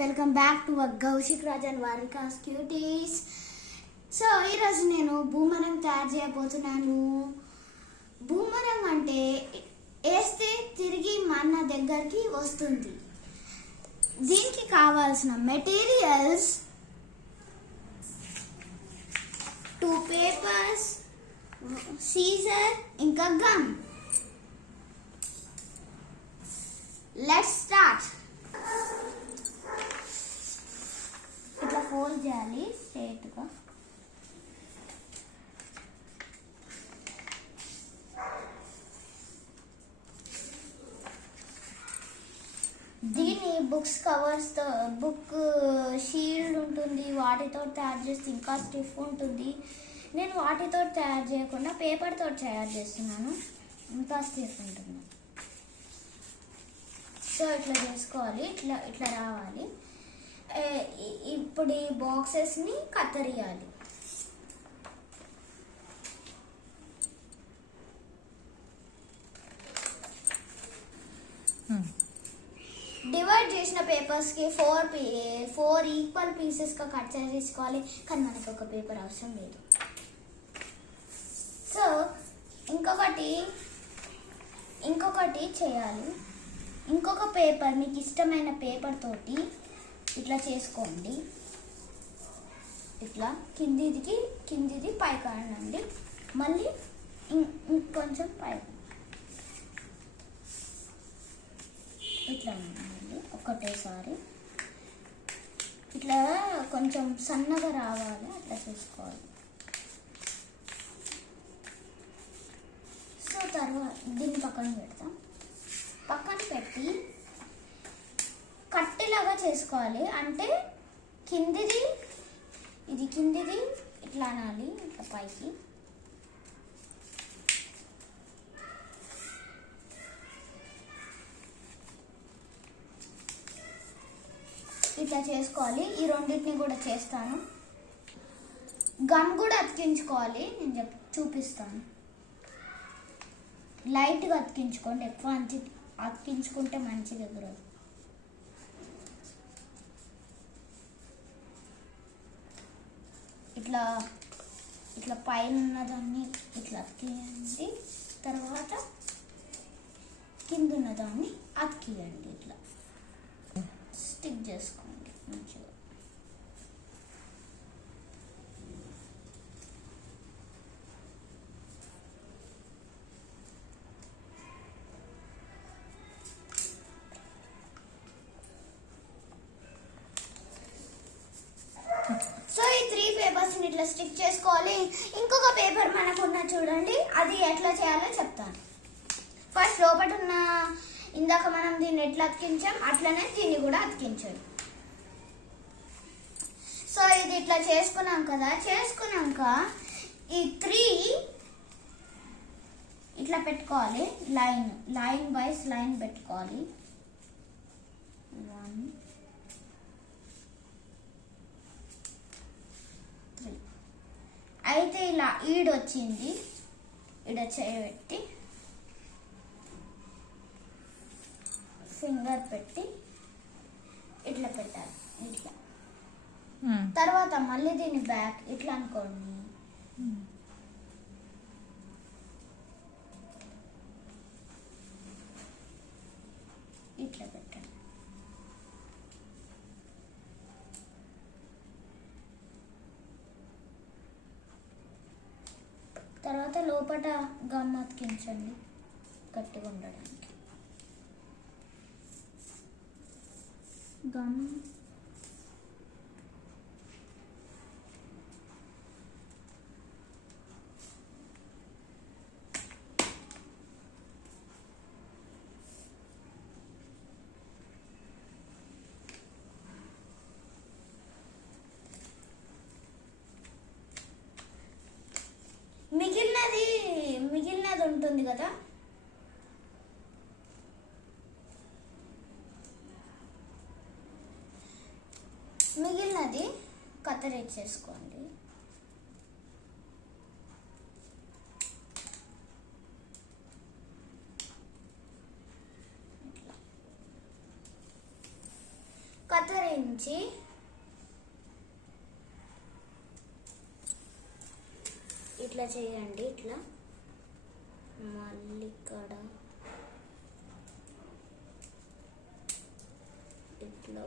Welcome back to Kaushik Raj and వారికాస్ cuties. So ఈరోజు నేను బూమరం తయారు చేయబోతున్నాను. బూమరం అంటే వేస్తే తిరిగి మన దగ్గరికి వస్తుంది. దీనికి కావాల్సిన మెటీరియల్స్ 2 పేపర్స్, సీజర్, ఇంకా గమ్. Let's start. ఇట్లా ఫోల్డ్ చేయాలి స్ట్రైట్గా. దీన్ని బుక్స్ కవర్స్తో, బుక్ షీల్డ్ ఉంటుంది, వాటితో తయారు చేస్తే ఇంకా స్టిఫ్ ఉంటుంది. నేను వాటితో తయారు చేయకుండా పేపర్తో తయారు చేస్తున్నాను, ఇంకా స్టిఫ్ ఉంటుంది. సో ఇట్లా చేసుకోవాలి, ఇట్లా ఇట్లా రావాలి. ఇప్పుడు ఈ బాక్సెస్ని కత్తరియాలి. డివైడ్ చేసిన పేపర్స్కి 4 ఈక్వల్ పీసెస్గా కట్ చేసుకోవాలి. కానీ మనకు ఒక పేపర్ అవసరం లేదు. సో ఇంకొకటి చేయాలి. ఇంకొక పేపర్, మీకు ఇష్టమైన పేపర్ తోటి ఇట్లా చేసుకోండి. ఇట్లా కిందిది పైకి అనండి, మళ్ళీ ఇంకొంచెం పైకి ఇట్లా అనండి ఒకటేసారి. ఇట్లా కొంచెం సన్నగా రావాలి, అట్లా చేసుకోవాలి. సో తర్వాత దీన్ని పక్కన పెడతాం. పక్కన పెట్టి కట్టెలాగా చేసుకోవాలి. అంటే కిందిది ఇట్లా అనాలి, ఇట్లా పైకి. ఇట్లా చేసుకోవాలి. ఈ రెండింటిని కూడా చేస్తాను. గమ్ కూడా అతికించుకోవాలి, నేను చూపిస్తాను. లైట్గా అతికించుకోండి, ఎక్కువ అతికించుకుంటే మంచిది ఎగురదు. ఇట్లా పైన ఉన్నదాన్ని ఇట్లా అతికియండి, తర్వాత కింద ఉన్నదాన్ని అతికియండి. ఇట్లా స్టిక్ చేసుకోండి మంచిగా. సో ఈ 3 పేపర్స్ని ఇట్లా స్టిక్ చేసుకోవాలి. ఇంకొక పేపర్ మనకున్న చూడండి, అది ఎట్లా చేయాలో చెప్తాను. ఫస్ట్ లోపల ఉన్న, ఇందాక మనం దీన్ని ఎట్లా అతికించాం అట్లనే దీన్ని కూడా అతికించండి. సో ఇది ఇట్లా చేసుకున్నాం కదా. చేసుకున్నాక ఈ 3 ఇట్లా పెట్టుకోవాలి. లైన్ వైస్ లైన్ పెట్టుకోవాలి. 1 3. అయితే ఇలా ఈడొచ్చింది, ఈడ చేయబెట్టి ఫింగర్ పెట్టి ఇట్లా పెట్టాలి. ఇట్లా తర్వాత మళ్ళీ దీన్ని బ్యాక్ ఇట్లా అనుకోండి. ఇట్లా పెట్టండి. తర్వాత లోపల గమ్ అతికించండి గట్టిగా ఉండడానికి. గమ్ మిగిలినది ఉంటుంది కదా, మిగిలినది కత్తరించేసుకోండి. కత్తరించి ఇట్లా చేయండి. ఇట్లా మళ్ళీ ఇక్కడ ఇట్లా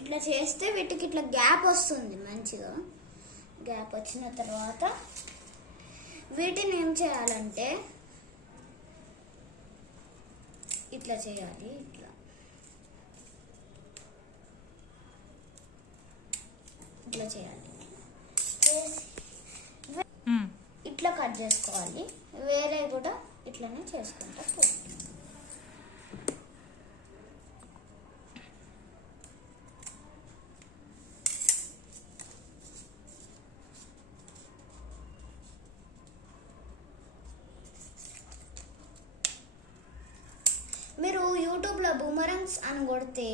ఇట్లా చేస్తే వీటికి ఇట్లా గ్యాప్ వస్తుంది. మంచిగా గ్యాప్ వచ్చిన తర్వాత వీటిని ఏం చేయాలంటే ఇట్లా చేయాలి. ఇట్లా చేయాలి. ఇట్లా కట్ చేసుకోవాలి. వేరే కూడా ఇట్లనే చేసుకుంటా పోవాలి. మీరు యూట్యూబ్లో బూమరంగ్స్ అని కొడితే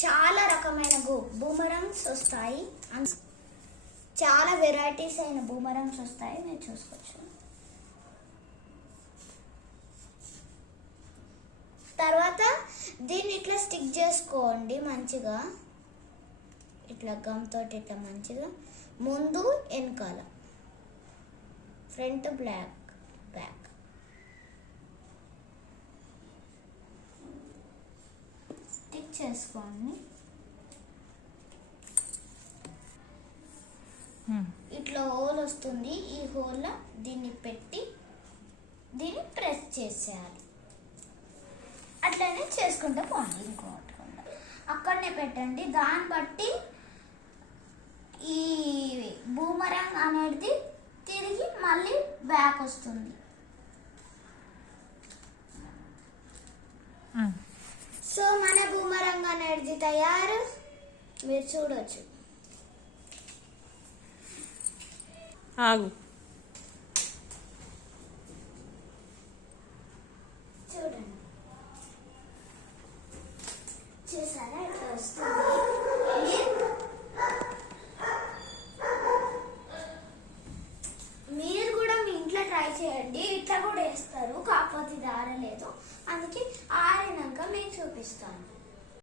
చాలా రకమైన బూమరంగ్స్ వస్తాయి. చాలా వెరైటీస్ అయిన బూమరంగ్స్ వస్తాయి, మీరు చూసుకోవచ్చు. తర్వాత దీన్ని ఇట్లా స్టిక్ చేసుకోండి మంచిగా. ఇట్లా గమ్ తోటి ఇట్లా మంచిగా ముందు వెనకాల, ఫ్రంట్ బ్యాక్ స్టిక్ చేసుకోండి. ఇట్లా హోల్ వస్తుంది. ఈ హోల్లో దీన్ని పెట్టి దీన్ని ప్రెస్ చేసేయాలి. అట్లనే చేసుకుంటూ పోండి. ఇంకోకుండా అక్కడనే పెట్టండి. దాన్ని బట్టి ఈ బూమరాంగ్ అనేది తిరిగి మళ్ళీ బ్యాక్ వస్తుంది. సో మన బూమరాంగ్ అనేది తయారు, మీరు చూడొచ్చు. ఆగు, చూడండి, చూసారా ఇట్లా వస్తుంది. మీరు కూడా మీ ఇంట్లో ట్రై చేయండి. ఇట్లా కూడా వేస్తారు, కాకపోతే ఇది ఆరలేదు. అందుకే ఆరినాక మీకు చూపిస్తాను.